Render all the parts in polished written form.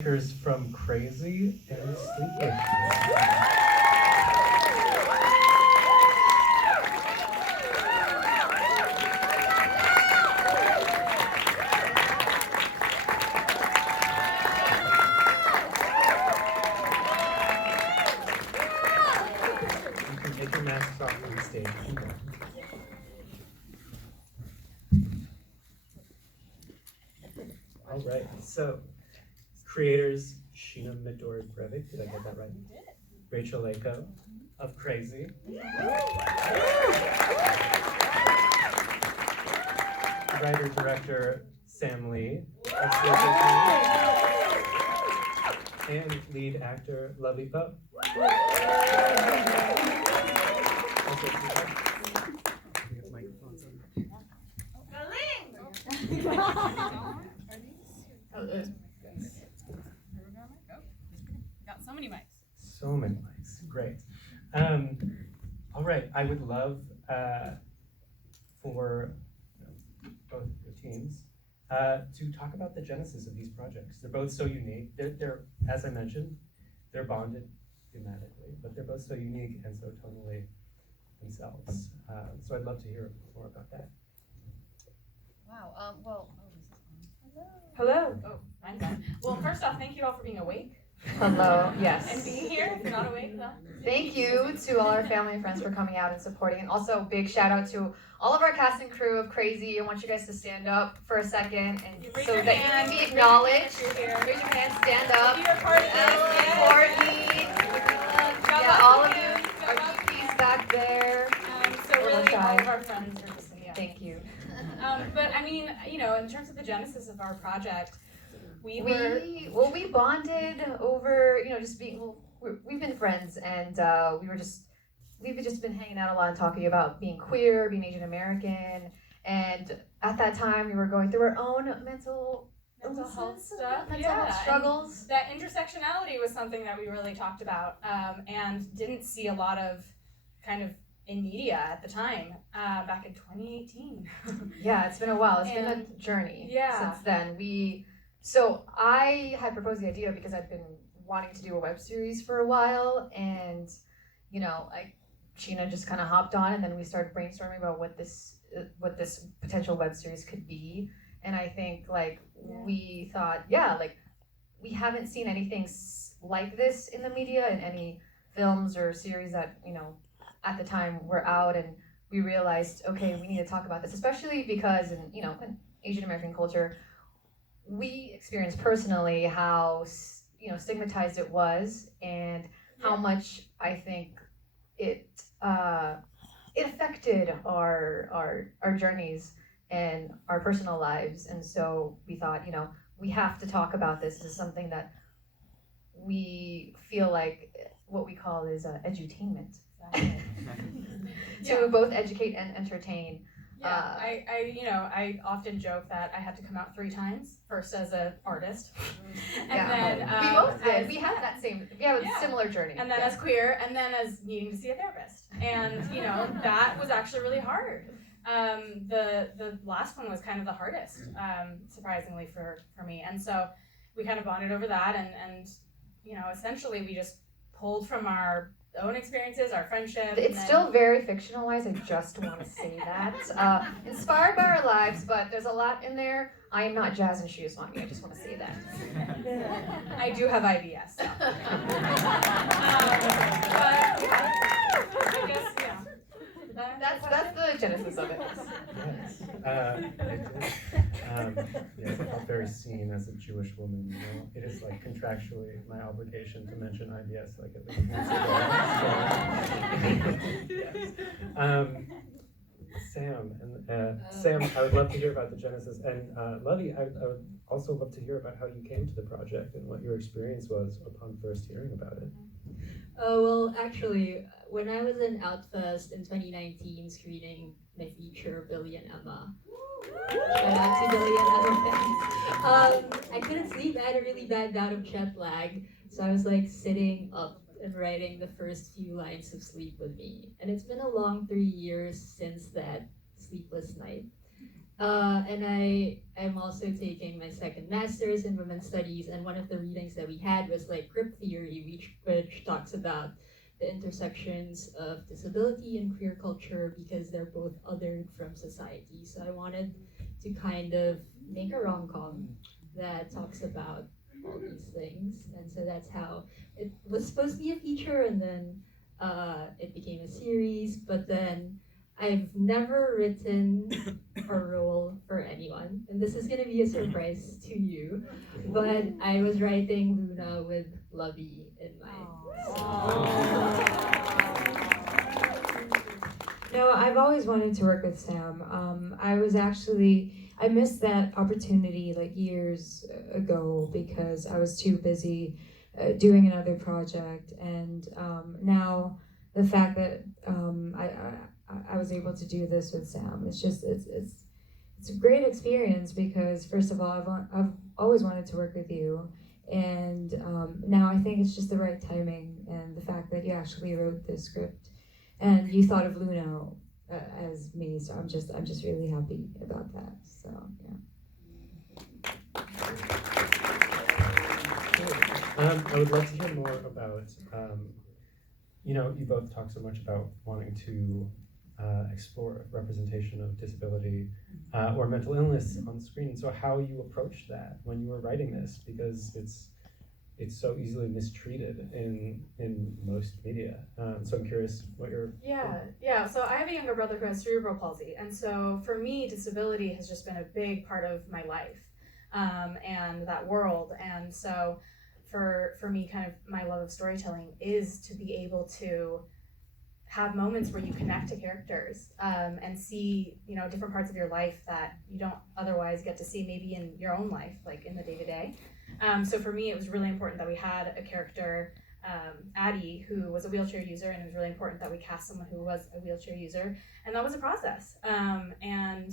Characters from Crazy and Sleepwithme. You can take your masks off on the stage if you want. All right, so creators Sheena, Midori, Brevig, did I get that right? You did. Rachel Leyco of Crazy. Writer-director Sam Lee of Sleepwithme. And lead actor Lovi. Got so many mics. So many mics, great. All right, I would love for both your teams to talk about the genesis of these projects. They're both so unique. They're as I mentioned, they're bonded thematically, but they're both so unique and so tonally themselves. So I'd love to hear more about that. Wow. Well. Oh, this is on. Hello. Oh, mine's on. Well, first off, thank you all for being awake. Hello. Yes. And being here. If you're not awake, though. Thank you to all our family and friends for coming out and supporting. And also, big shout out to all of our cast and crew of Crazy. I want you guys to stand up for a second and so that you can be acknowledged. Raise your hand, stand up. You're part of this. Courtney, yeah, all of you. Our VPs back there. So really, all of our friends are just Thank you. But I mean, in terms of the genesis of our project, we bonded over, just being, we've been friends and we've just been hanging out a lot and talking about being queer, being Asian American, and at that time we were going through our own mental health stuff, mental health struggles. And that intersectionality was something that we really talked about and didn't see a lot of kind of in media at the time, back in 2018. Yeah, it's been a while. It's been a journey since then. So I had proposed the idea because I'd been wanting to do a web series for a while, and Sheena just kind of hopped on, and then we started brainstorming about what this potential web series could be. And I think we thought, we haven't seen anything like this in the media in any films or series that at the time were out, and we realized, okay, we need to talk about this, especially because in Asian American culture, we experienced personally how stigmatized it was, and how much I think it affected our journeys and our personal lives. And so we thought, we have to talk about this. This is something that we feel like what we call is edutainment. To both educate and entertain. I often joke that I had to come out 3 times. First as an artist, and then we both did. We have a similar journey. And then as queer, and then as needing to see a therapist. And that was actually really hard. The last one was kind of the hardest, surprisingly for me. And so we kind of bonded over that, and essentially we just pulled from our own experiences, our friendship. It's still very fictionalized, I just want to say that. Inspired by our lives, but there's a lot in there. I am not Jazz and she is Mommy, I just want to say that. I do have IBS, so. I guess, That's the genesis of it. Yes, I felt very seen as a Jewish woman. It is contractually my obligation to mention IBS at least once a day. Sam, I would love to hear about the genesis, and Lovi, I would also love to hear about how you came to the project and what your experience was upon first hearing about it. Well, actually, when I was in Outfest in 2019 screening my feature, Billy and Emma, shout out to Billy and Emma fans, I couldn't sleep. I had a really bad bout of jet lag, so I was sitting up and writing the first few lines of Sleep With Me. And it's been a long 3 years since that sleepless night. And I'm also taking my second master's in women's studies, and one of the readings that we had was like grip theory, which talks about the intersections of disability and queer culture because they're both othered from society. So I wanted to kind of make a rom-com that talks about all these things, and so that's how it was supposed to be a feature, and then it became a series. But then I've never written a role for anyone, and this is gonna be a surprise to you, but I was writing Luna with Lovi in mind. No, I've always wanted to work with Sam. I missed that opportunity like years ago because I was too busy doing another project, and now the fact that I was able to do this with Sam, it's a great experience because first of all, I've always wanted to work with you, and now I think it's just the right timing, and the fact that you actually wrote this script and you thought of Luna as me, so I'm just really happy about that. So yeah. I would love to hear more about, you both talk so much about wanting to explore representation of disability or mental illness on screen. So how you approached that when you were writing this, because it's so easily mistreated in most media. So I'm curious what your... Yeah. So I have a younger brother who has cerebral palsy. And so for me, disability has just been a big part of my life and that world. And so for me, kind of my love of storytelling is to be able to have moments where you connect to characters and see, different parts of your life that you don't otherwise get to see maybe in your own life, like in the day-to-day. So for me, it was really important that we had a character, Addie, who was a wheelchair user, and it was really important that we cast someone who was a wheelchair user, and that was a process. And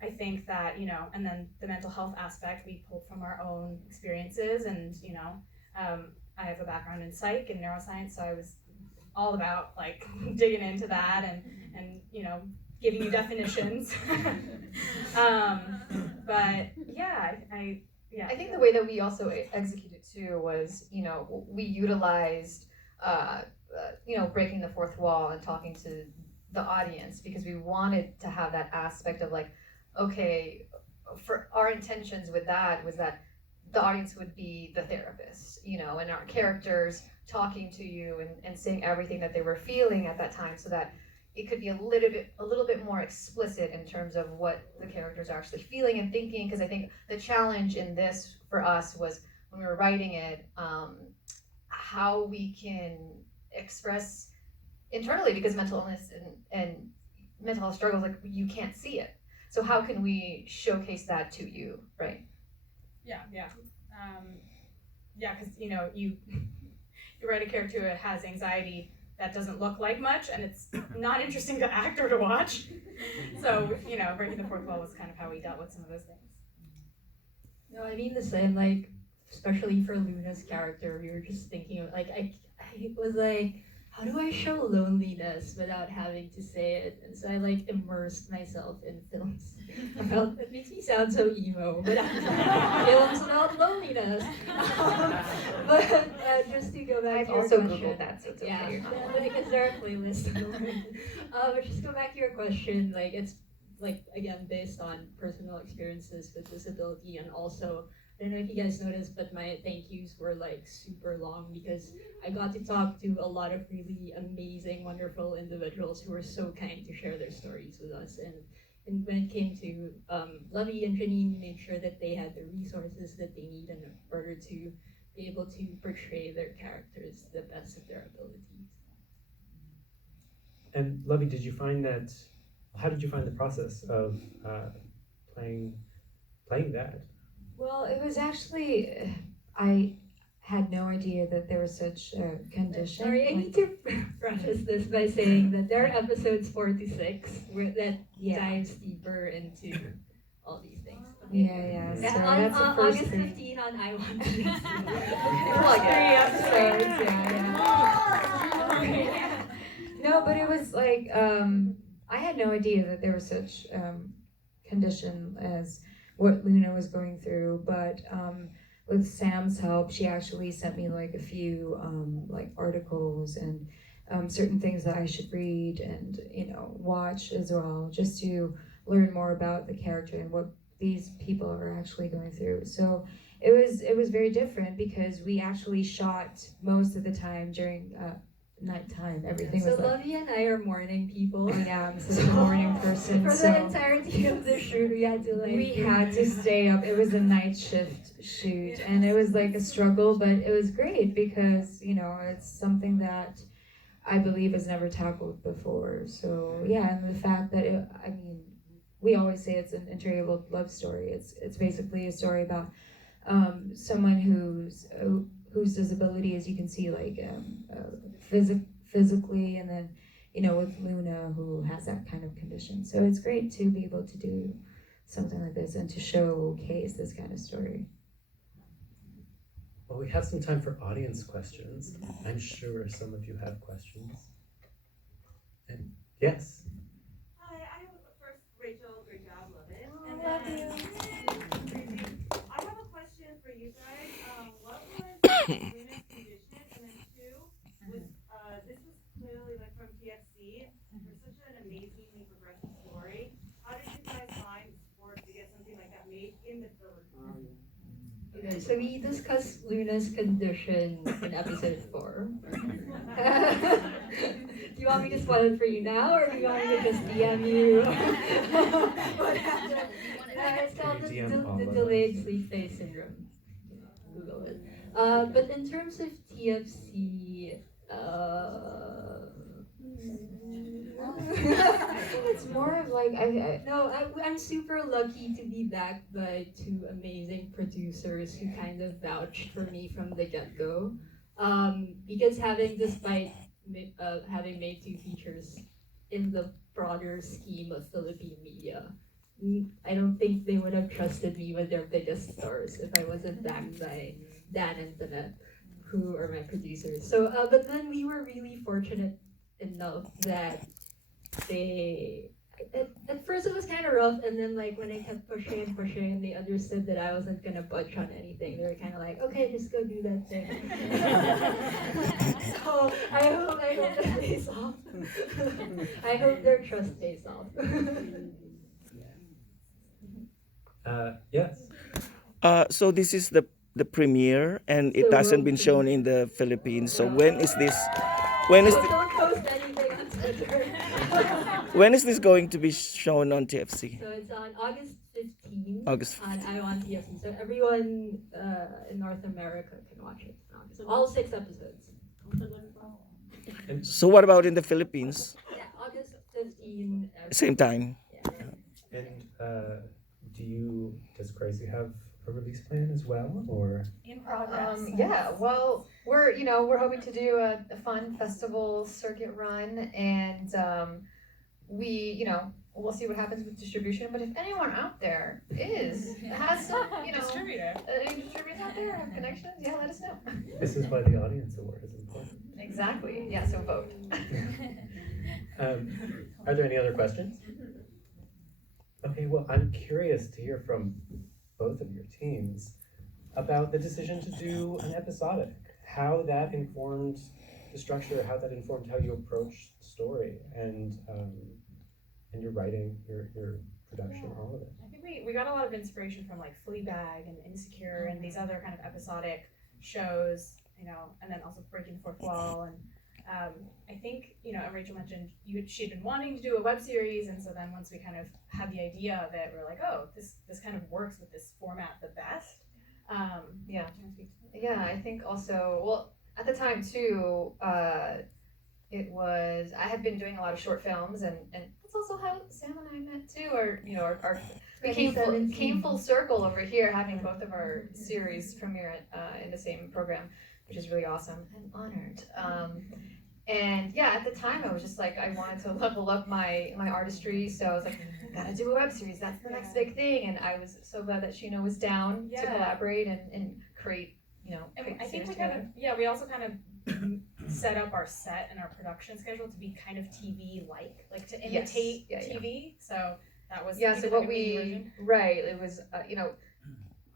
I think that, and then the mental health aspect we pulled from our own experiences, and, I have a background in psych and neuroscience, so I was all about like digging into that and giving you definitions. But yeah, I think the way that we also executed too was, we utilized, breaking the fourth wall and talking to the audience because we wanted to have that aspect of like, okay, for our intentions with that was that the audience would be the therapist, and our characters talking to you and saying everything that they were feeling at that time, so that it could be a little bit more explicit in terms of what the characters are actually feeling and thinking. Because I think the challenge in this for us was when we were writing it, how we can express internally, because mental illness and mental health struggles, like you can't see it. So how can we showcase that to you, right? Because you write a character who has anxiety that doesn't look like much, and it's not interesting to act or to watch. So breaking the fourth wall was kind of how we dealt with some of those things. No, I mean the same. Like, especially for Luna's character, we were just thinking of like I was like, how do I show loneliness without having to say it? And so I like immersed myself in films. It makes me sound so emo, but films about loneliness. But just to go back I've to your also question, Googled that, so it's okay. Because there are playlists of loneliness. But just go back to your question. Like it's like again based on personal experiences with disability, and also I don't know if you guys noticed, but my thank yous were like super long because I got to talk to a lot of really amazing, wonderful individuals who were so kind to share their stories with us. And when it came to Lovi and Janine, we made sure that they had the resources that they need in order to be able to portray their characters to the best of their abilities. And Lovi, how did you find the process of playing that? Well, it was actually, I had no idea that there was such a condition. Sorry, I need to preface this by saying that there are episodes 4 to 6 that dives deeper into all these things. Yeah. So that's the first August 3. 15 on iWantTFC. Like 3 episodes, yeah. No, but it was like, I had no idea that there was such condition as what Luna was going through, but with Sam's help, she actually sent me like a few like articles and certain things that I should read and watch as well, just to learn more about the character and what these people are actually going through. So it was very different because we actually shot most of the time during nighttime. Everything was so like. Lovi and I are morning people. Yeah, I'm such a morning person. For the entirety of the shoot, we had to stay up. It was a night shift shoot, and it was like a struggle, but it was great because it's something that I believe has never tackled before. So yeah, and the fact that we always say it's an interracial love story. It's basically a story about someone whose disability, as you can see, like physically, and then with Luna, who has that kind of condition. So it's great to be able to do something like this and to showcase this kind of story. Well, we have some time for audience questions. I'm sure some of you have questions. And yes. Hi, first, Rachel, great job, love it. And love then, you. I have a question for you guys. What was Luna's condition? And then two, this was clearly like from TFC. For such an amazingly progressive story, how did you guys find support to get something like that made in the Philippines? Okay, so we discussed Luna's condition in episode 4. Do you want me to spoil it for you now, or do you want me to just DM you? It's called the delayed sleep phase syndrome. Google it. But in terms of TFC, It's more of like I'm super lucky to be backed by 2 amazing producers who kind of vouched for me from the get-go. Because despite having made 2 features in the broader scheme of Philippine media, I don't think they would have trusted me with their biggest stars if I wasn't backed by Dan and Danette, who are my producers. So, but then we were really fortunate enough that at first it was kind of rough, and then like when I kept pushing, they understood that I wasn't gonna budge on anything. They were kind of like, okay, just go do that thing. So I hope that pays off. I hope their trust pays off. Yes. So this is the premiere, and it hasn't been shown in the Philippines. So when is this? Don't post anything on Twitter. When is this going to be shown on TFC? So it's on August 15th. August on iWantTFC. So everyone in North America can watch it in August. All 6 episodes. So what about in the Philippines? Yeah, August 15th. Same time. Yeah. And does Crazy have a release plan as well, or? In progress. Yeah, well, we're hoping to do a fun festival circuit run, and we'll see what happens with distribution. But if anyone out there has some, distributor. Any distributors out there have connections, yeah, let us know. This is why the audience award is important. Exactly. Yeah. So vote. Are there any other questions? Okay, well, I'm curious to hear from both of your teams about the decision to do an episodic, how that informed the structure, how that informed how you approached the story and your writing, your production, all of it. I think we got a lot of inspiration from like Fleabag and Insecure and these other kind of episodic shows, and then also Breaking the Fourth Wall. And I think, and Rachel mentioned she'd been wanting to do a web series, and so then once we kind of had the idea of it, we're like, oh, this kind of works with this format the best. Yeah, I think also, well, at the time too, I had been doing a lot of short films, and that's also how Sam and I met too, we came full circle over here, having both of our series premiere in the same program, which is really awesome and honored. And yeah, at the time I was just like, I wanted to level up my artistry, so I was like, gotta do a web series, that's the next big thing. And I was so glad that Sheena was down to collaborate and create, And I think we also kind of set up our set and our production schedule to be kind of TV-like to imitate TV. So That was Yeah, so like what a mini we, version. right, it was,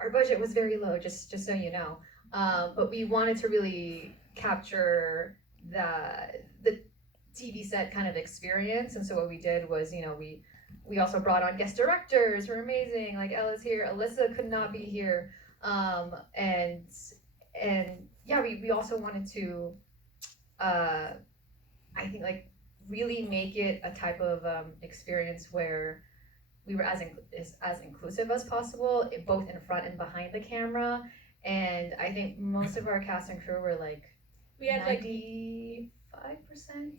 our budget was very low, just so you know. But we wanted to really capture the TV set kind of experience, and so what we did was, we also brought on guest directors who are amazing, like Ella's here, Alyssa could not be here, and yeah, we also wanted to, I think, like, really make it a type of experience where we were as inclusive as possible, both in front and behind the camera. And I think most of our cast and crew were like, we had 95%.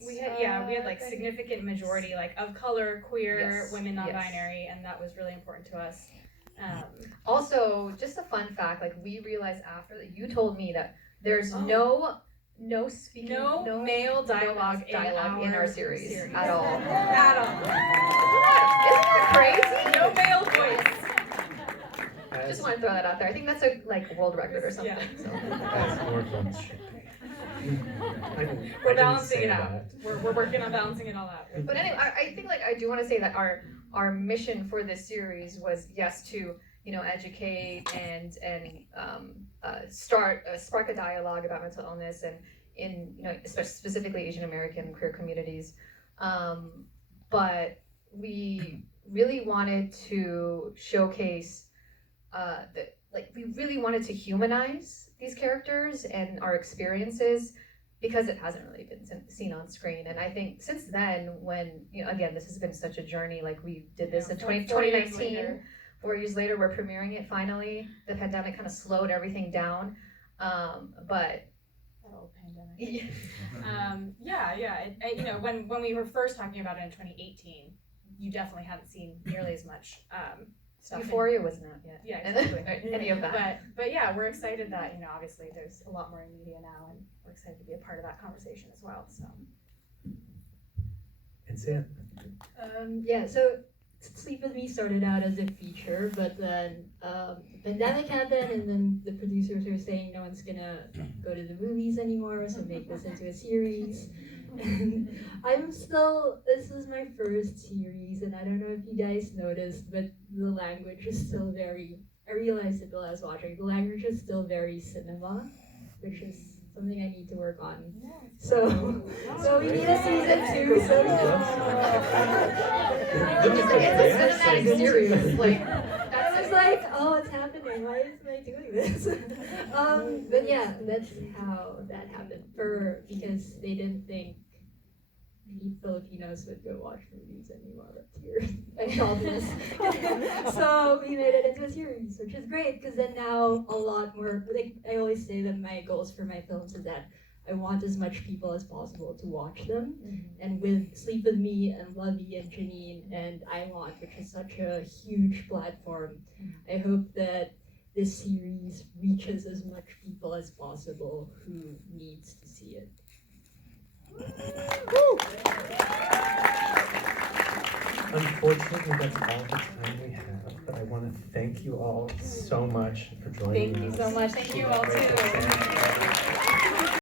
we had like significant majority like of color, queer, women, non-binary, and that was really important to us. Also, just a fun fact, like, we realized after that you told me that there's no speaking, no male dialogue in our series at all. At all. Isn't that crazy? No male voice. Just want to throw that out there. I think that's a world record or something. Yeah. So. As more films should be. We're balancing it out. We're working on balancing it all out. But anyway, I think, like, I do want to say that our mission for this series was, yes, to educate and spark a dialogue about mental illness and in specifically Asian American queer communities, but we really wanted to showcase we really wanted to humanize these characters and our experiences, because it hasn't really been seen on screen. And I think since then, when again, this has been such a journey, like, we did this in 2019. 4 years later, we're premiering it finally. The pandemic kind of slowed everything down, but that old pandemic. When we were first talking about it in 2018, you definitely hadn't seen nearly as much stuff. Euphoria wasn't out yet. Yeah, exactly. Any of that. But yeah, we're excited that obviously there's a lot more in media now, and we're excited to be a part of that conversation as well. So. And Sam. So Sleep With Me started out as a feature, but then the pandemic happened, and then the producers were saying no one's gonna go to the movies anymore, so make this into a series. And this is my first series, and I don't know if you guys noticed, but the language is still I realized it while I was watching, the language is still very cinema, which is something I need to work on. So we need a season 2. It's a cinematic series. I was like, oh, it's happening. Why is I doing this? But yeah, that's how that happened. Because they didn't think we Filipinos would go watch movies anymore. I called this. So we made it into a series, which is great, because then now a lot more, like, I always say that my goals for my films is that I want as much people as possible to watch them. And with Sleep With Me and Lovi and Janine and iWant, which is such a huge platform, I hope that this series reaches as much people as possible who needs to see it. Unfortunately, that's all the time we have, but I want to thank you all so much for joining us. Thank you so much. Thank you all too.